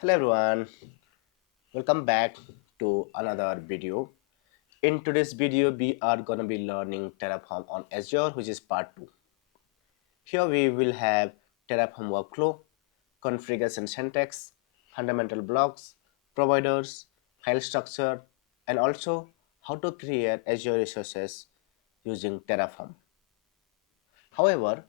Hello everyone, welcome back to another video. In today's video, we are gonna be learning Terraform on Azure, which is part 2. Here we will have Terraform workflow, configuration syntax, fundamental blocks, providers, file structure, and also how to create Azure resources using Terraform. However,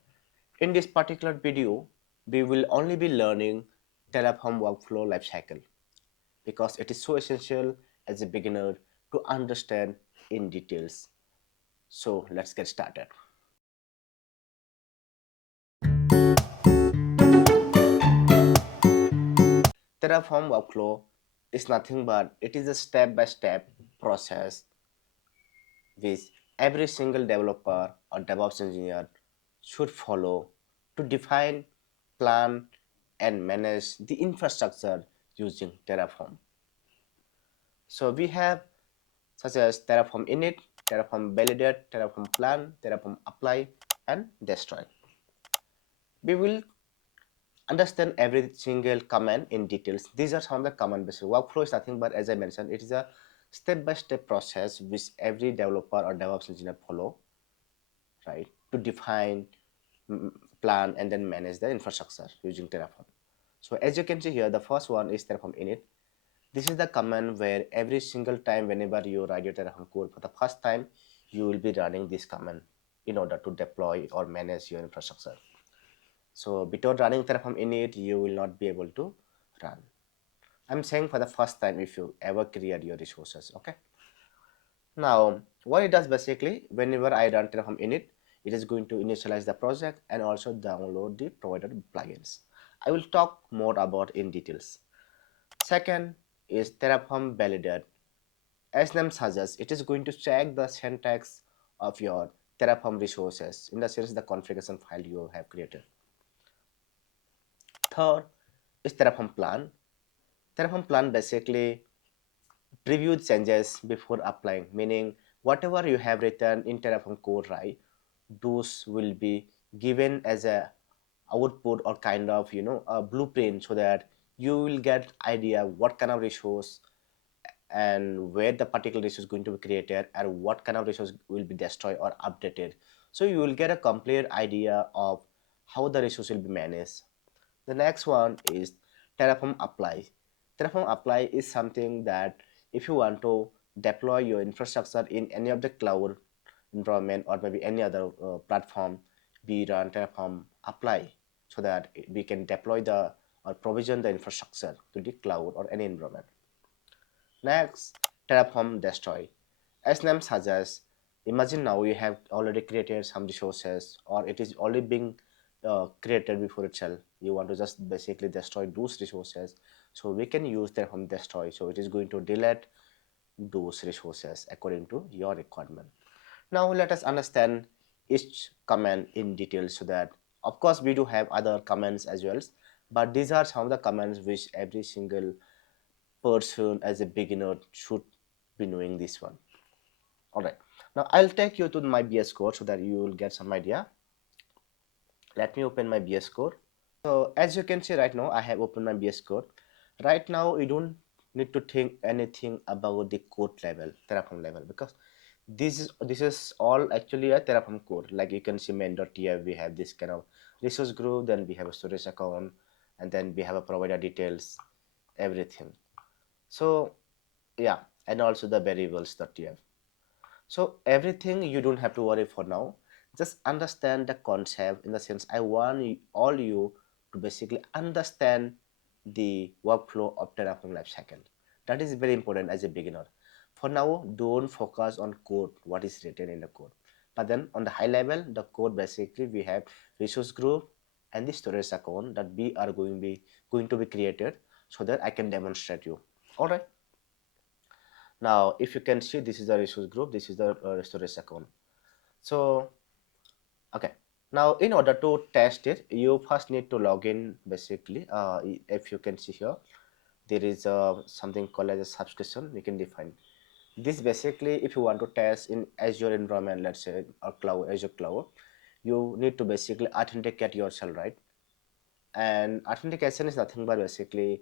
in this particular video, we will only be learning Terraform workflow lifecycle, because it is so essential as a beginner to understand in details. So let's get started. Terraform workflow is nothing but it is a step-by-step process which every single developer or DevOps engineer should follow to define, plan, and manage the infrastructure using Terraform. So we have such as Terraform init, Terraform validate, Terraform plan, Terraform apply, and destroy. We will understand every single command in details. These are some of the command based workflow is nothing but, as I mentioned, it is a step-by-step process which every developer or DevOps engineer follow, right, to define, plan, and then manage the infrastructure using Terraform. So as you can see here, the first one is Terraform init. This is the command where every single time whenever you write your Terraform code for the first time, you will be running this command in order to deploy or manage your infrastructure. So without running Terraform init, you will not be able to run. I'm saying for the first time if you ever create your resources, okay? Now, what it does basically, whenever I run Terraform init, it is going to initialize the project and also download the provided plugins. I will talk more about in details. Second is Terraform validate. As name suggests, it is going to check the syntax of your Terraform resources, in the sense the configuration file you have created. Third is Terraform plan. Terraform plan basically preview changes before applying, meaning whatever you have written in Terraform code, right, those will be given as a output or kind of a blueprint, so that you will get idea what kind of resource and where the particular resource is going to be created and what kind of resource will be destroyed or updated. So you will get a complete idea of how the resource will be managed. The next one is Terraform apply. Terraform apply is something that if you want to deploy your infrastructure in any of the cloud environment or maybe any other platform, we run Terraform apply so that we can deploy the or provision the infrastructure to the cloud or any environment. Next, Terraform destroy. As name suggests, imagine now you have already created some resources or it is already being created before itself. You want to just basically destroy those resources. So we can use Terraform destroy. So it is going to delete those resources according to your requirement. Now let us understand each command in detail, so that of course we do have other commands as well, but these are some of the commands which every single person as a beginner should be knowing this one. All right, now I'll take you to my BS Code so that you will get some idea. Let me open my BS Code. So as you can see right now, I have opened my BS Code. Right now you don't need to think anything about the code level, Terraform level, because this is all actually a Terraform code. Like you can see main.tf, we have this kind of resource group, then we have a storage account, and then we have a provider details, everything. So yeah, and also the variables.tf. So everything you don't have to worry for now. Just understand the concept, in the sense I want all you to basically understand the workflow of Terraform lifecycle. That is very important as a beginner. For now, don't focus on code, what is written in the code. But then on the high level, the code basically we have resource group and the storage account that we are going to be created, so that I can demonstrate you. All right. Now, if you can see, this is the resource group, this is the storage account. So, okay. Now, in order to test it, you first need to log in basically. If you can see here, there is something called as a subscription. We can define this basically. If you want to test in Azure environment, let's say, or cloud, Azure cloud, you need to basically authenticate yourself, right? And authentication is nothing but basically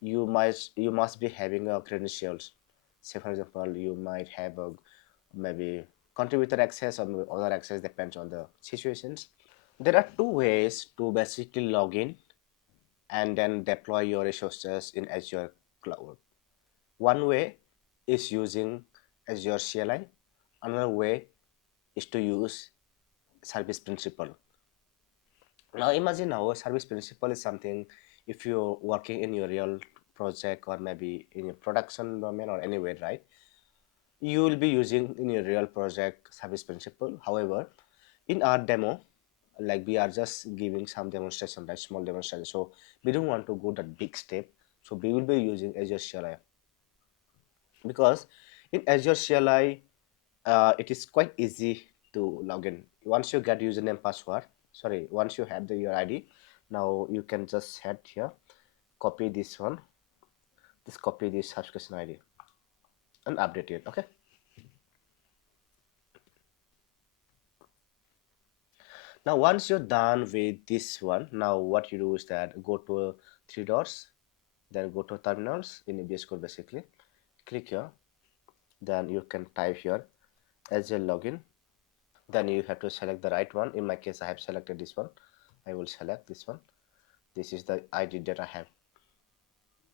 you must be having a credentials. Say for example, you might have a maybe contributor access or maybe other access, depends on the situations. There are two ways to basically log in and then deploy your resources in Azure cloud. One way is using Azure CLI. Another way is to use service principal. Now imagine now a service principal is something, if you're working in your real project or maybe in your production domain or anywhere, right? You will be using in your real project service principal. However, in our demo, like we are just giving some demonstration, right? Small demonstration. So we don't want to go that big step. So we will be using Azure CLI, because in Azure CLI, it is quite easy to log in. Once you get username password, sorry, once you have your ID, now you can just head here, copy this one, just copy this subscription ID and update it. Okay. Now once you're done with this one, now what you do is that go to three dots, then go to terminals in VS Code basically, click here, then you can type here Azure login, then you have to select the right one. In my case, I have selected this one. I will select this one. This is the ID that I have,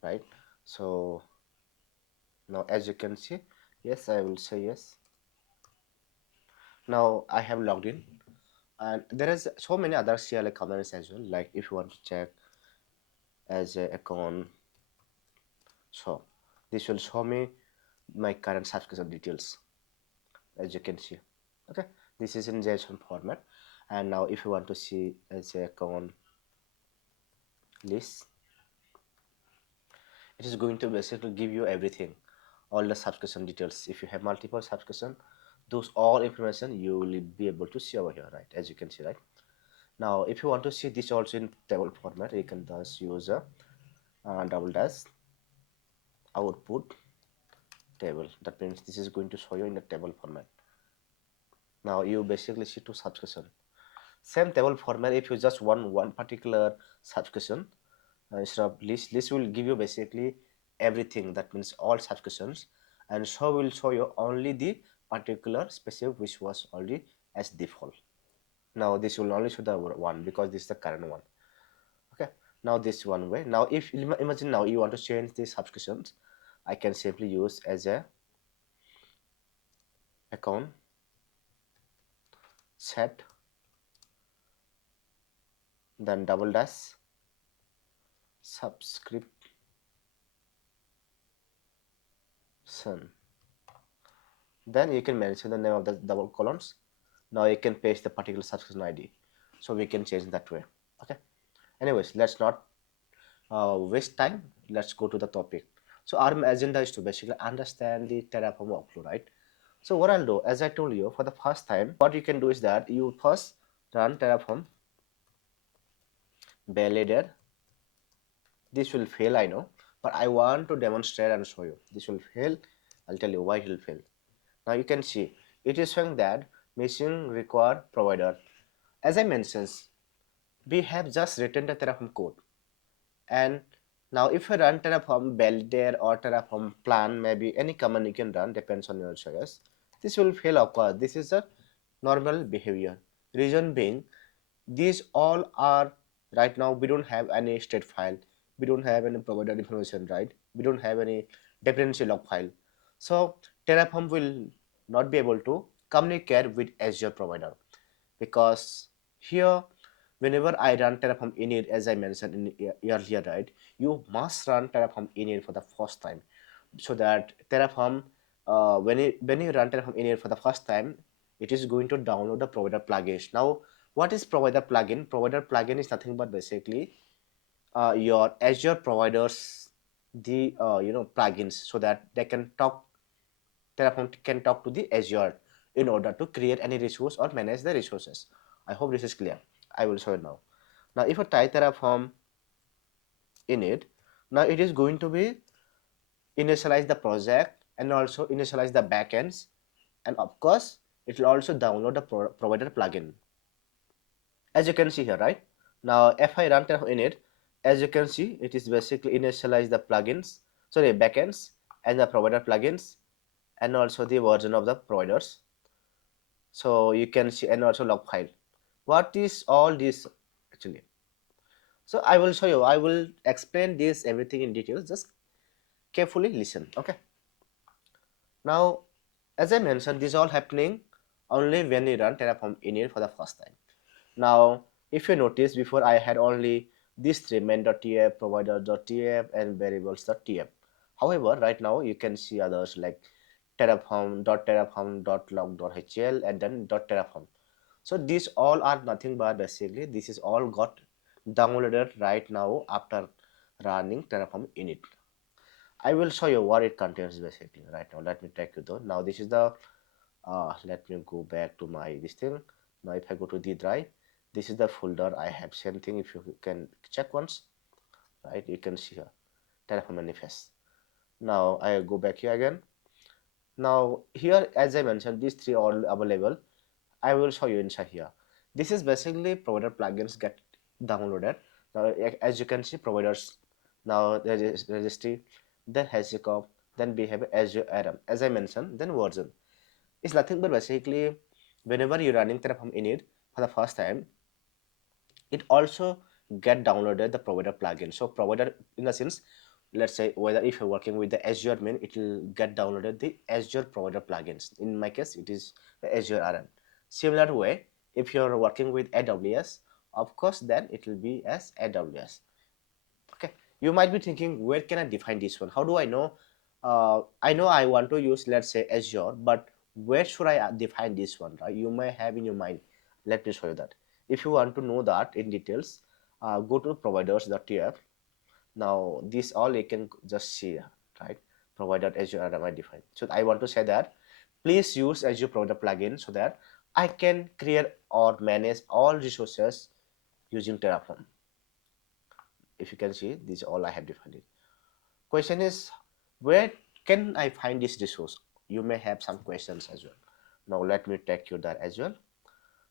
right? So now as you can see, yes, I will say yes. Now I have logged in, and there is so many other CLI commands as well. Like if you want to check as a account, so this will show me my current subscription details, as you can see. Okay, this is in JSON format. And now if you want to see as a account list, it is going to basically give you everything, all the subscription details. If you have multiple subscription, those all information you will be able to see over here, right? As you can see, right? Now if you want to see this also in table format, you can just use a double dash output table. That means this is going to show you in the table format. Now you basically see two subscription, same table format. If you just want one particular subscription, instead of list will give you basically everything. That means all subscriptions, and so will show you only the particular specific which was already as default. Now this will only show the one because this is the current one. Okay, now this one way. Now if imagine now you want to change the subscriptions, I can simply use as a account set, then double dash subscription, then you can mention the name of the double columns. Now you can paste the particular subscription ID, so we can change that way. Okay, anyways, let's not waste time. Let's go to the topic. So our agenda is to basically understand the Terraform workflow, right? So what I'll do, as I told you, for the first time, what you can do is that you first run Terraform validator. This will fail, I know, but I want to demonstrate and show you. This will fail. I'll tell you why it will fail. Now you can see it is showing that missing required provider. As I mentioned, we have just written the Terraform code, and now if you run Terraform validator or Terraform plan, maybe any command you can run, depends on your choice, this will fail, of course. This is a normal behavior. Reason being, these all are, right now we don't have any state file, we don't have any provider information, right? We don't have any dependency log file. So Terraform will not be able to communicate with Azure provider, because here whenever I run Terraform init, as I mentioned in earlier, right, you must run Terraform init for the first time, so that Terraform, when you run Terraform init for the first time, it is going to download the provider plugins. Now what is provider plugin? Provider plugin is nothing but basically your Azure providers, the plugins, so that they can talk, Terraform can talk to the Azure in order to create any resource or manage the resources. I hope this is clear. I will show it now. Now if I type Terraform init, now it is going to be initialize the project and also initialize the backends, and of course it will also download the provider plugin, as you can see here, right? Now if I run Terraform init, As you can see, it is basically initialize the plugins, sorry, backends and the provider plugins, and also the version of the providers. So you can see, and also log file. What is all this actually? So I will show you. I will explain this everything in detail. Just carefully listen. Okay. Now, as I mentioned, this is all happening only when you run Terraform init for the first time. Now, if you notice, before I had only these three: main.tf, provider.tf, and variables.tf. However, right now you can see others like terraform.log.hl and then .terraform. So these all are nothing but basically this is all got downloaded right now after running Terraform init. I will show you what it contains basically right now. Let me take you though. Now this is the let me go back to my this thing. Now if I go to the drive, this is the folder I have. Same thing, if you can check once, right? You can see here Terraform manifest. Now I go back here again. Now here, as I mentioned, these three are all available. I will show you inside here. This is basically provider plugins get downloaded. Now as you can see, providers, now registry, then HashiCorp, then we have Azure RM. As I mentioned, then version. It's nothing but basically whenever you're running Terraform init for the first time, it also get downloaded the provider plugin. So provider in the sense, let's say whether if you're working with the Azure main, it will get downloaded the Azure provider plugins. In my case, it is the Azure RM. Similar way, if you're working with AWS, of course, then it will be as AWS. Okay, you might be thinking, where can I define this one? How do I know? I know I want to use, let's say, Azure, but where should I define this one, right? You may have in your mind. Let me show you that. If you want to know that in details, go to providers.tf. Now this all you can just see, right? Provider Azure RMI defined. So I want to say that please use Azure provider plugin so that I can create or manage all resources using Terraform. If you can see, this is all I have defined it. Question is, where can I find this resource? You may have some questions as well. Now let me take you there as well.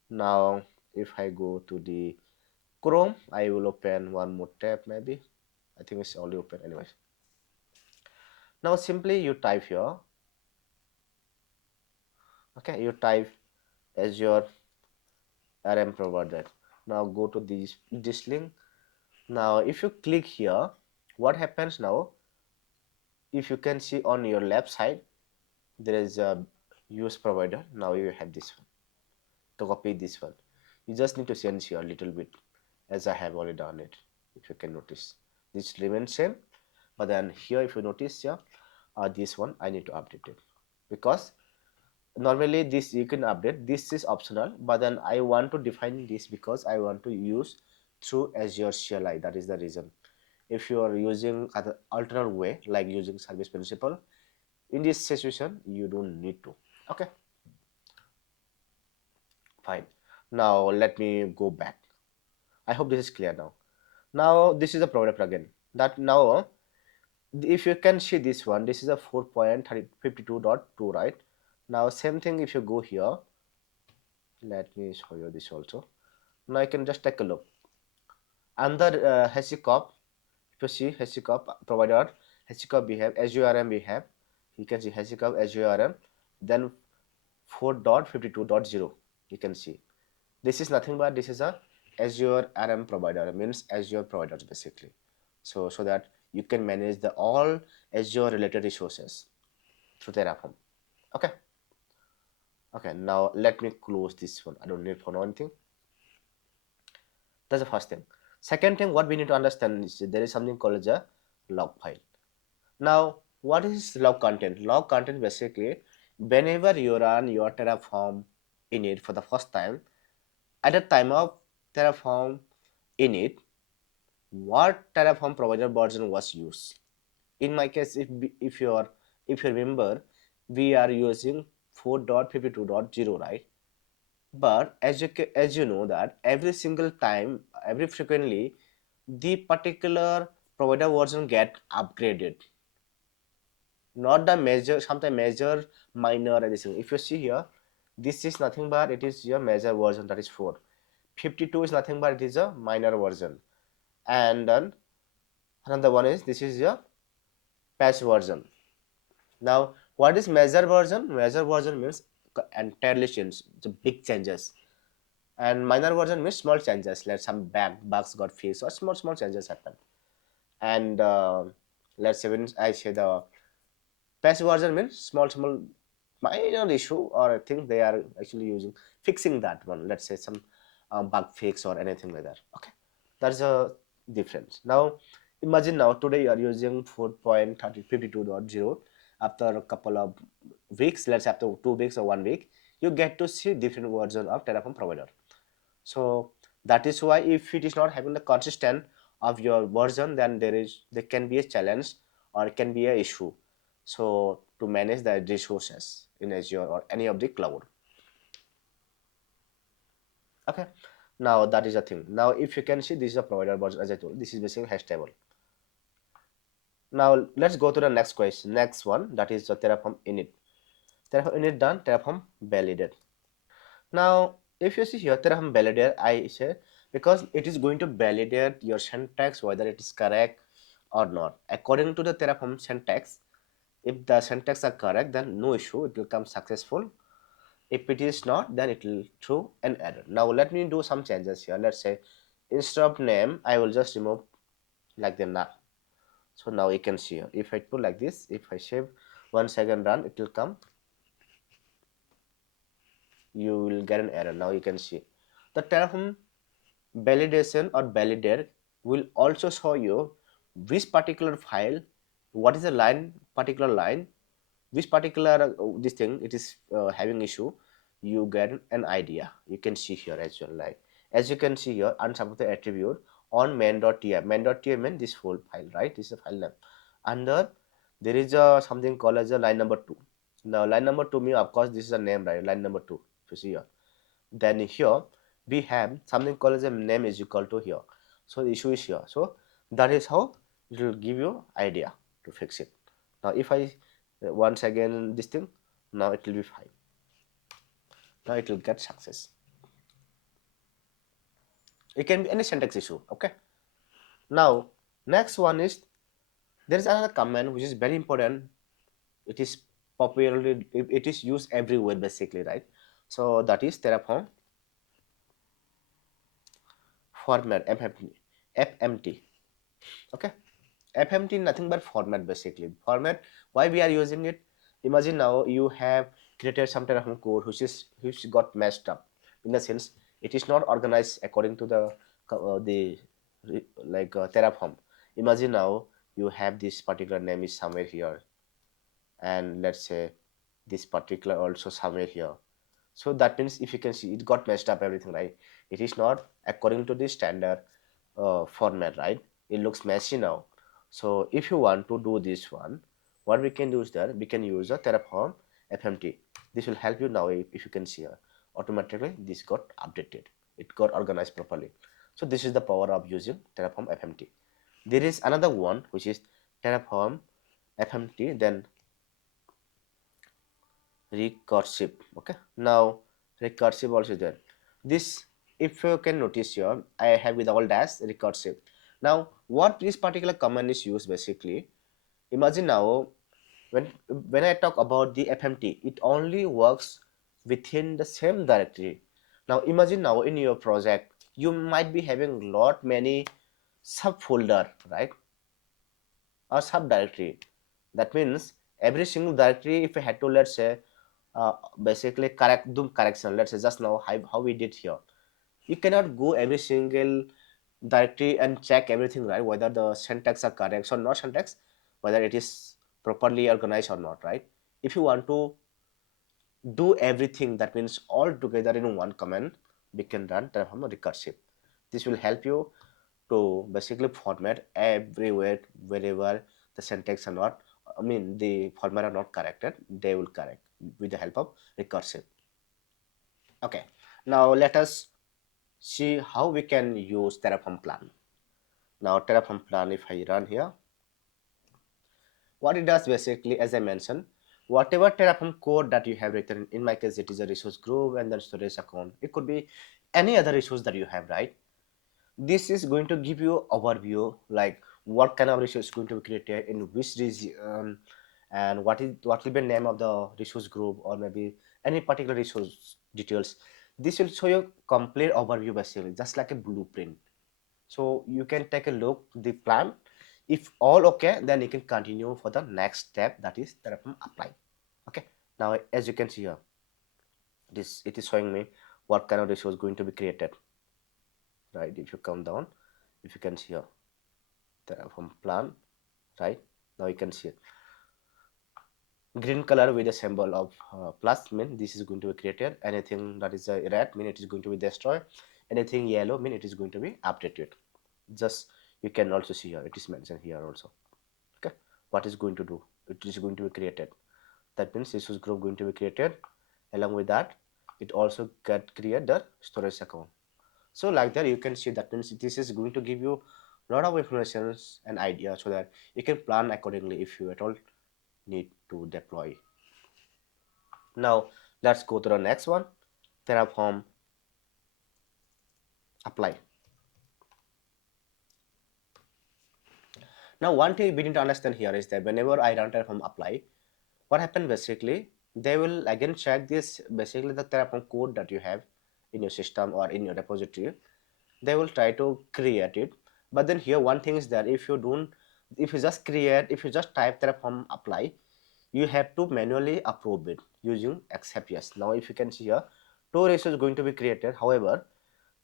Now if I go to the Chrome, I will open one more tab maybe. I think it's already open anyways. Now simply you type here, okay, you type Azure RM provider. Now go to this link. Now if you click here, what happens now? If you can see on your left side, there is a use provider. Now you have this one. To copy this one, you just need to change here a little bit, as I have already done it. If you can notice, this remains same, but then here if you notice here, this one I need to update it, because normally this you can update, this is optional, but then I want to define this because I want to use through Azure CLI. That is the reason. If you are using other alternate way like using service principal, in this situation you don't need to. Okay, fine. Now let me go back. I hope this is clear now. Now this is a provider plugin that now, if you can see this one, this is a 4.52.2, right? Now same thing, if you go here, let me show you this also. Now I can just take a look under HashiCorp. If you see HashiCorp provider, HashiCorp we have, Azure RM we have, you can see HashiCorp Azure RM, then 4.52.0. you can see this is nothing but this is a Azure RM provider, means Azure providers basically. So that you can manage the all Azure related resources through Terraform. Okay. Okay, now let me close this one. I don't need for anything. That's the first thing. Second thing, what we need to understand is there is something called as a log file. Now, what is log content? Log content basically, whenever you run your Terraform init for the first time, at the time of Terraform init, what Terraform provider version was used. In my case, if you remember, we are using 4.52.0, right? But as you know that every single time, every frequently, the particular provider version get upgraded. Not the major, sometimes major, minor, anything. If you see here, this is nothing but it is your major version, that is 4. 52 is nothing but it is a minor version. And then Another one is this is your patch version. Now, what is measure version? Measure version means entirely change, the big changes, and minor version means small changes, like some bugs got fixed or small changes happen. And let's say when I say the patch version means small minor issue or I think they are actually using fixing that one. Let's say some bug fix or anything like that. Okay, that's a difference. Now imagine now today you are using 4.52.0. After a couple of weeks, let's say after 2 weeks or 1 week, you get to see different version of Terraform provider. So that is why if it is not having the consistent of your version, then there can be a challenge or it can be a issue. So to manage the resources in Azure or any of the cloud. Okay, now that is a thing. Now if you can see, this is a provider version. As I told, this is basically hash table. Now let's go to the next question, next one, that is the Terraform init. Terraform init done, Terraform validated. Now, if you see here, Terraform validator, I say because it is going to validate your syntax whether it is correct or not. According to the Terraform syntax, if the syntax are correct, then no issue, it will come successful. If it is not, then it will throw an error. Now, let me do some changes here. Let's say instead of name, I will just remove like the now. So now you can see here. If I put like this, if I save 1 second run, it will come. You will get an error. Now you can see the Terraform validation or validator will also show you which particular file, what is the line, particular line, which particular this thing it is having issue. You get an idea. You can see here as well, like as you can see here unsupported attribute on main.tf. Main.tf means this whole file, right? This is a file name. Under there is a something called as a line number 2. Now line number 2 means of course this is a name, right? Line number 2 if you see here. Then here we have something called as a name is equal to here. So the issue is here. So that is how it will give you idea to fix it. Now if I once again this thing, now it will be fine. Now it will get success. It can be any syntax issue. Okay. Now next one is there is another command which is very important. It is popularly it is used everywhere basically, right? So that is Terraform format FMT. Okay, FMT nothing but format basically. Format, why we are using it? Imagine now you have created some Terraform code which got messed up, in the sense it is not organized according to the Terraform. Imagine now you have this particular name is somewhere here, and let's say this particular also somewhere here. So that means if you can see it got messed up everything, right? It is not according to the standard format, right? It looks messy now. So if you want to do this one, what we can do is that we can use a Terraform FMT. This will help you now. If you can see here, automatically this got updated, it got organized properly. So this is the power of using Terraform FMT. There is another one which is Terraform FMT, then recursive. Okay, now recursive also there. This, if you can notice here, I have with all dash recursive. Now what this particular command is used basically, imagine now when I talk about the FMT, it only works within the same directory. Now imagine now in your project you might be having lot many subfolder, right, or subdirectory. That means every single directory, if I had to, let's say basically do correction, let's say just now how we did here, you cannot go every single directory and check everything, right, whether the syntax are correct or not syntax, whether it is properly organized or not, right? If you want to do everything, that means all together in one command, we can run Terraform recursive. This will help you to basically format everywhere wherever the syntax are not, I mean the format are not corrected, they will correct with the help of recursive. Okay, now let us see how we can use Terraform plan. Now Terraform plan, if I run here, what it does basically, as I mentioned, whatever Terraform code that you have written, in my case it is a resource group and then storage account, it could be any other resource that you have, right? This is going to give you overview, like what kind of resource is going to be created in which region, and what will be the name of the resource group, or maybe any particular resource details. This will show you complete overview, basically just like a blueprint. So you can take a look the plan. If all okay, then you can continue for the next step, that is Terraform apply. Okay, now as you can see here, it is showing me what kind of resource going to be created, right? If you come down, if you can see here, Terraform plan, right? Now you can see it. Green color with a symbol of plus mean this is going to be created. Anything that is red mean it is going to be destroyed. Anything yellow mean it is going to be updated. Just you can also see here, it is mentioned here also. Okay, what is going to do, it is going to be created. That means this is group going to be created. Along with that, it also create the storage account. So like that you can see, that means this is going to give you a lot of information and idea, so that you can plan accordingly if you at all need to deploy. Now let's go to the next one, Terraform apply. Now one thing we need to understand here is that whenever I run Terraform apply, what happened basically, they will again check this, basically the Terraform code that you have in your system or in your repository. They will try to create it, but then here one thing is that if you don't, if you just create, if you just type Terraform apply, you have to manually approve it using accept yes. Now if you can see here, two ratios going to be created. However,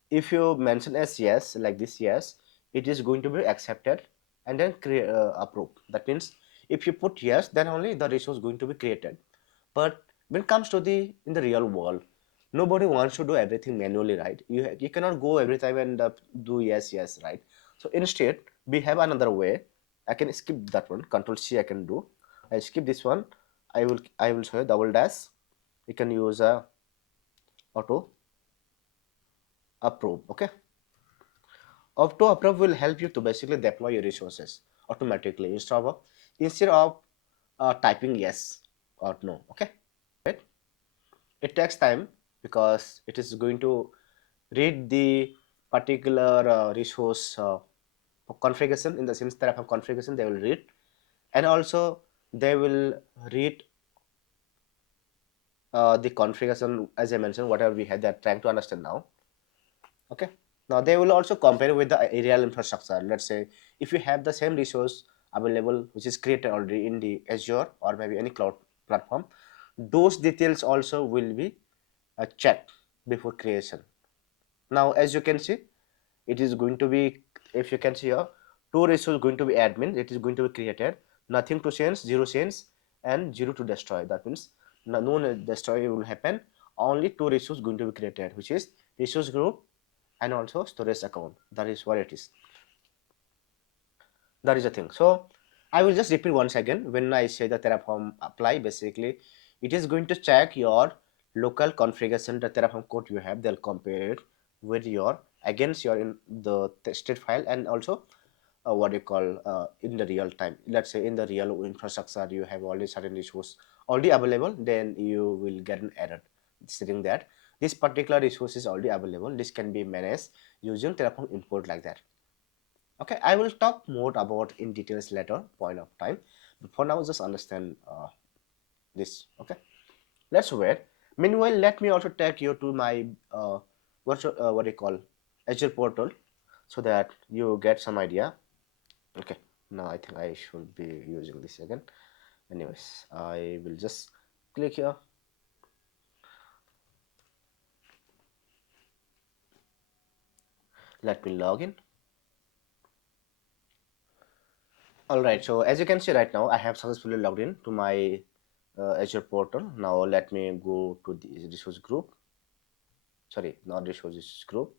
if you mention as yes, like this yes, it is going to be accepted and then create approve. That means if you put yes, then only the ratio is going to be created. But when it comes to the in the real world, nobody wants to do everything manually, right? You cannot go every time and do yes yes, right? So instead we have another way. I can skip that one, control C I can do. I skip this one. I will show you double dash. You can use auto approve. Okay, auto approve will help you to basically deploy your resources automatically instead of typing yes or no. Okay, right? It takes time because it is going to read the particular resource configuration. In the sense that of configuration they will read, and also they will read the configuration, as I mentioned, whatever we had, they're trying to understand now. Okay, now they will also compare with the real infrastructure. Let's say if you have the same resource available which is created already in the Azure or maybe any cloud platform, those details also will be checked before creation. Now as you can see, it is going to be, if you can see here, two resources going to be admin, it is going to be created, nothing to change, zero change, and zero to destroy. That means no destroy will happen. Only two resources going to be created, which is resource group and also storage account. That is what it is. That is the thing. So I will just repeat once again. When I say the Terraform apply, basically it is going to check your local configuration, the Terraform code you have. They'll compare it with your against your in the tested file, and also what you call in the real time. Let's say in the real infrastructure you have already certain resource already available, then you will get an error stating that this particular resource is already available. This can be managed using Terraform import, like that. Okay, I will talk more about in details later point of time, but for now just understand this. Okay, let's wait. Meanwhile, let me also take you to my what do you call Azure portal, so that you get some idea. Okay, now I think I should be using this again. Anyways, I will just click here. Let me log in. All right, so as you can see right now, I have successfully logged in to my Azure portal. Now let me go to the resource group. Sorry, not resources group.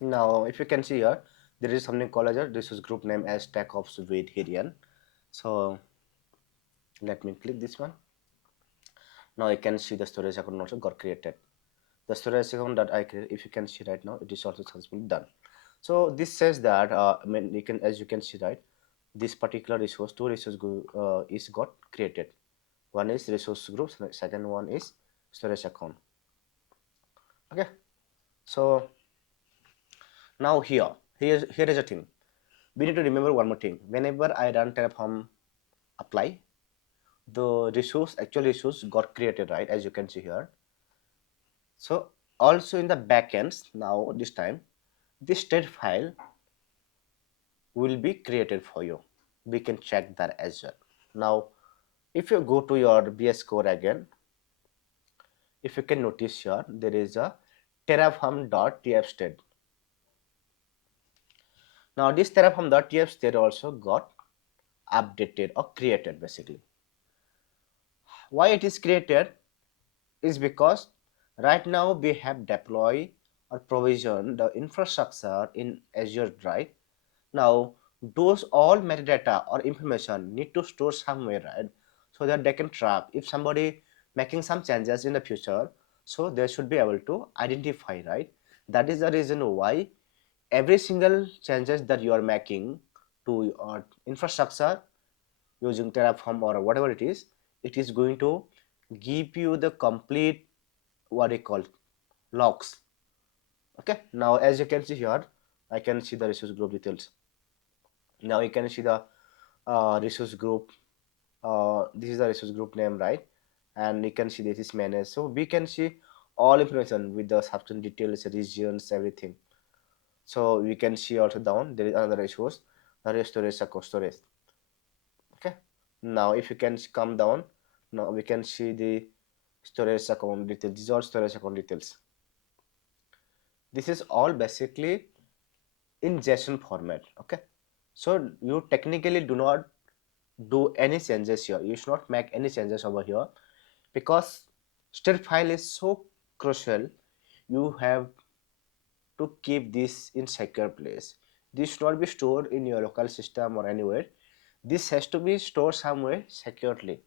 Now, if you can see here, there is something called as a resource group name as TechOps with Hriyen. So let me click this one. Now you can see the storage account also got created. The storage account that I create, if you can see right now, it is also successfully done. So this says that I mean, you can, as you can see, right, this particular resource, two resource group is got created. One is resource group, second one is storage account. Okay, so now here here is a thing. We need to remember one more thing. Whenever I run Terraform apply, the actual resource got created, right? As you can see here. So also in the backends, now this time, this state file will be created for you. We can check that as well. Now, if you go to your VS Code again, if you can notice here, there is a terraform.tf state. Now this terraform.tf state also got updated or created basically. Why it is created is because right now we have deployed or provisioned the infrastructure in Azure Drive. Now those all metadata or information need to store somewhere, right? So that they can track if somebody making some changes in the future, so they should be able to identify, right? That is the reason why every single changes that you are making to your infrastructure using Terraform or whatever it is going to give you the complete what we call logs. Okay, now as you can see here, I can see the resource group details. Now you can see the resource group. This is the resource group name, right? And you can see this is managed. So we can see all information with the substance details, regions, everything. So we can see also down there is another resource, the storage storage. Okay, now if you can come down, now we can see the storage account details. These are storage account details. This is all basically in JSON format. Okay, so you technically do not do any changes here. You should not make any changes over here because state file is so crucial. You have to keep this in secure place. This should not be stored in your local system or anywhere. This has to be stored somewhere securely.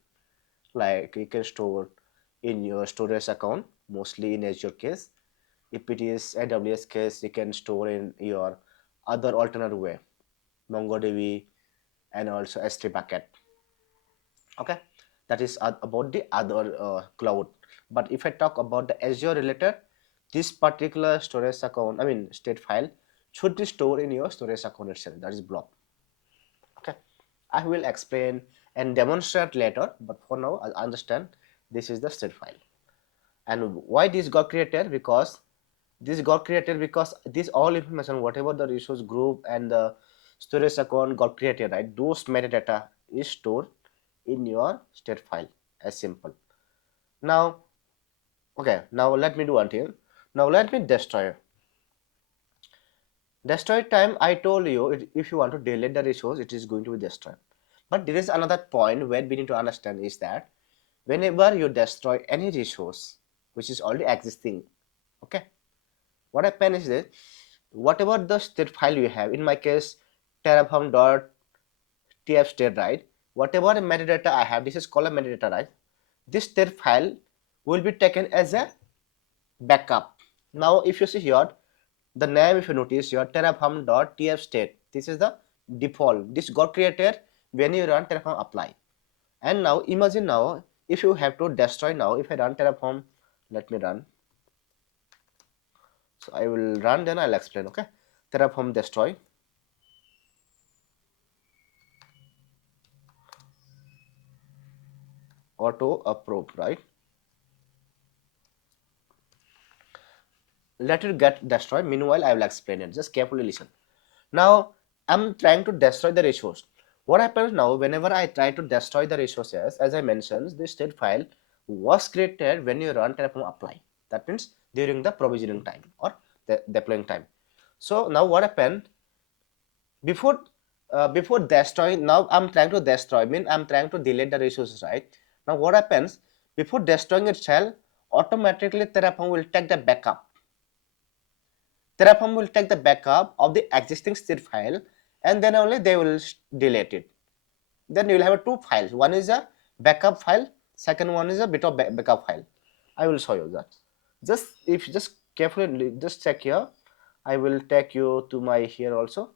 Like you can store in your storage account, mostly in Azure case. If it is AWS case, you can store in your other alternate way, MongoDB and also S3 bucket. Okay, that is about the other cloud. But if I talk about the Azure related, this particular storage account, I mean state file, should be stored in your storage account itself. That is blob. Okay, I will explain and demonstrate later, but for now I understand this is the state file. And why this got created? Because this got created because this all information, whatever the resource group and the storage account got created, right? Those metadata is stored in your state file, as simple. Now, okay, now let me do one thing. Now let me destroy. Destroy time, I told you, if you want to delete the resource, it is going to be destroyed. But there is another point where we need to understand is that whenever you destroy any resource which is already existing, okay, what happens is that whatever the state file you have, in my case, terraform.tf state, right? Whatever metadata I have, this is called a metadata, right? This state file will be taken as a backup. Now, if you see here, the name, if you notice here, terraform.tf state, this is the default. This got created when you run terraform apply. And now, imagine now, if you have to destroy now, if I run terraform, let me run. So I will run, then I'll explain, okay? Terraform destroy. Auto approve, right? Let it get destroyed. Meanwhile, I will explain it. Just carefully listen. Now, I'm trying to destroy the resource. What happens now whenever I try to destroy the resources, as I mentioned, the state file was created when you run Terraform apply. That means during the provisioning time or the deploying time. So now what happened before before destroying? Now I'm trying to destroy, mean I'm trying to delete the resources, right? Now what happens before destroying itself? Automatically Terraform will take the backup. Terraform will take the backup of the existing state file and then only they will delete it. Then you will have two files. One is a backup file, second one is a bit of backup file. I will show you that. Just if you just carefully just check here, I will take you to my here also.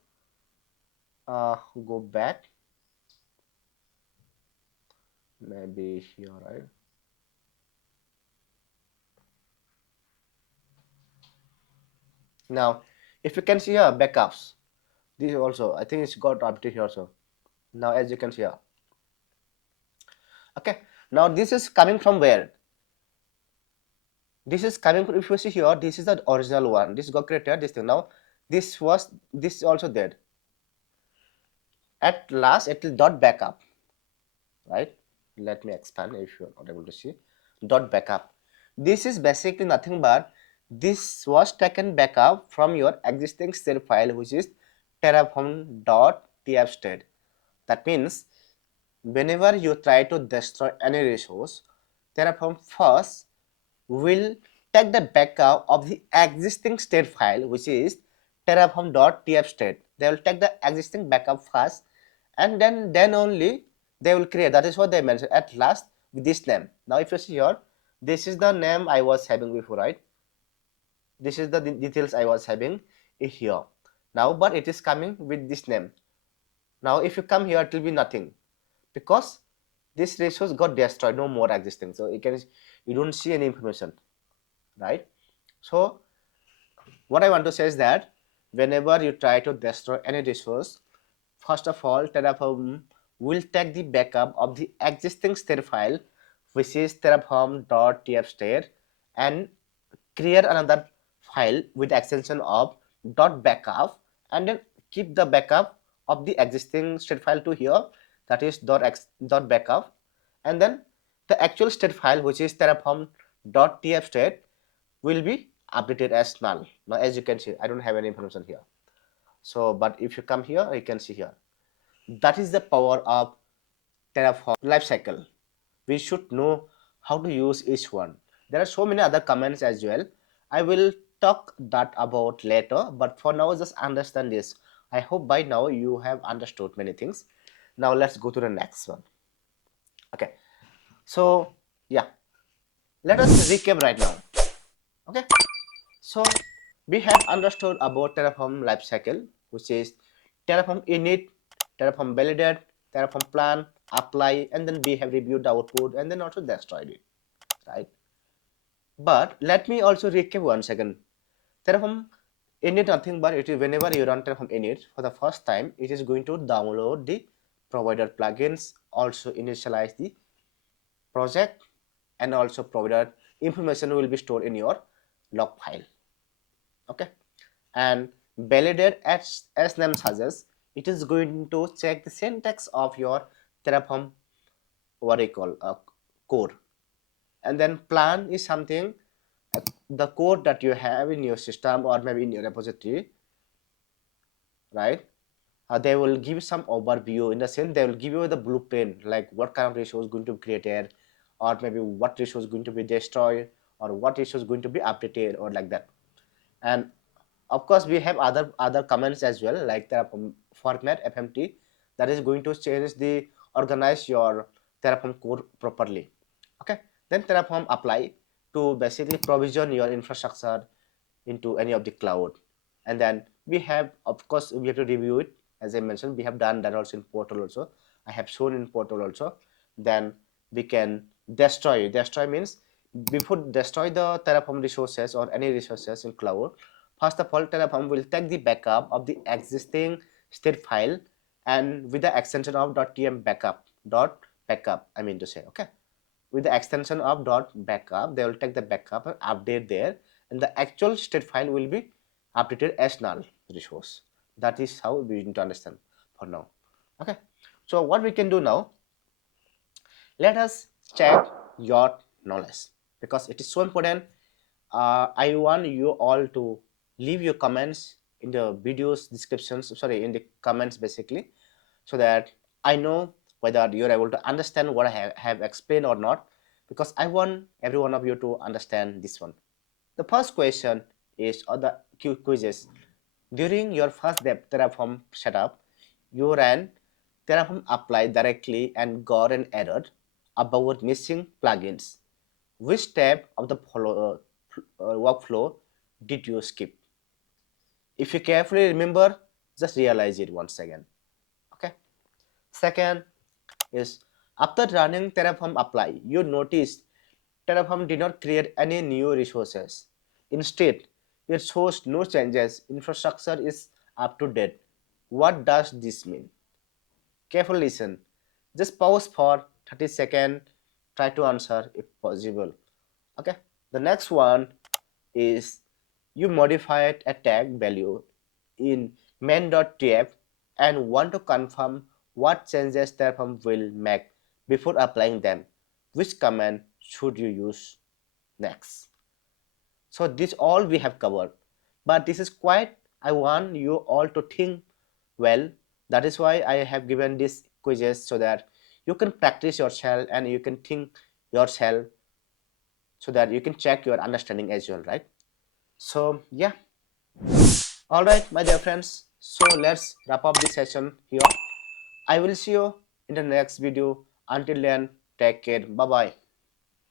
Go back. Maybe here, right? Now, if you can see here backups. This also, I think it's got updated here also. Now as you can see here. Okay, now this is coming from where? This is coming from, if you see here, this is the original one. This got created, this thing. Now this is also there. At last it will dot backup, right? Let me expand if you're not able to see. Dot backup. This is basically nothing but this was taken backup from your existing state file, which is terraform.tf That means whenever you try to destroy any resource, Terraform first will take the backup of the existing state file, which is terraform.tf. They will take the existing backup first, and then only they will create. That is what they mentioned at last with this name. Now if you see here, this is the name I was having before, right? This is the details I was having here. Now but it is coming with this name. Now if you come here, it will be nothing, because this resource got destroyed, no more existing, so you don't see any information, right? So what I want to say is that whenever you try to destroy any resource, first of all, Terraform will take the backup of the existing state file, which is terraform.tf and create another file with the extension of .backup, and then keep the backup of the existing state file to here, that is .backup, and then the actual state file, which is terraform.tf will be updated as null. Now as you can see, I don't have any information here. So but if you come here, you can see here, that is the power of Terraform lifecycle. We should know how to use each one. There are so many other commands as well. I will talk that about later, but for now just understand this. I hope by now you have understood many things. Now let's go to the next one. Okay, so yeah, let us recap right now. Okay, so we have understood about Terraform lifecycle, which is Terraform init, Terraform validate, Terraform plan, apply, and then we have reviewed the output and then also destroyed it, right? But let me also recap once again. Terraform init nothing but it is whenever you run Terraform init for the first time, it is going to download the provider plugins, also initialize the project, and also provider information will be stored in your log file. Okay, and validate as name suggests, it is going to check the syntax of your Terraform, what I call code, and then plan is something, the code that you have in your system or maybe in your repository, right? They will give some overview, in the sense they will give you the blueprint, like what kind of resource is going to be created, or maybe what resource is going to be destroyed, or what resource is going to be updated, or like that. And of course we have other comments as well, like Terraform format fmt, that is going to change the organize your Terraform code properly. Okay, then Terraform apply to basically provision your infrastructure into any of the cloud. And then we have, of course we have to review it, as I mentioned, we have done that also in portal also, I have shown in portal also. Then we can destroy means, before destroy the Terraform resources or any resources in cloud, first of all Terraform will take the backup of the existing state file, and with the extension of .tm backup I mean to say. Okay, with the extension of .backup, they will take the backup and update there, and the actual state file will be updated as null resource. That is how we need to understand for now. Okay, so what we can do now, let us check your knowledge, because it is so important. I want you all to leave your comments in the videos descriptions, sorry, in the comments basically, so that I know whether you're able to understand what I have explained or not, because I want every one of you to understand this one. The first question is, or the quizzes, during your first Terraform setup, you ran Terraform apply directly and got an error about missing plugins. Which step of the workflow did you skip? If you carefully remember, just realize it once again. Okay. Second is, after running Terraform apply, you noticed Terraform did not create any new resources. Instead, it shows no changes. Infrastructure is up to date. What does this mean? Careful listen. Just pause for 30 seconds. Try to answer if possible. Okay. The next one is you modified a tag value in main.tf and want to confirm what changes Terraform will make before applying them. Which command should you use next? So this all we have covered, but this is quite, I want you all to think well. That is why I have given these quizzes so that you can practice yourself and you can think yourself so that you can check your understanding as well, right? So yeah, all right, my dear friends, so let's wrap up this session here. I will see you in the next video. Until then, take care. Bye bye.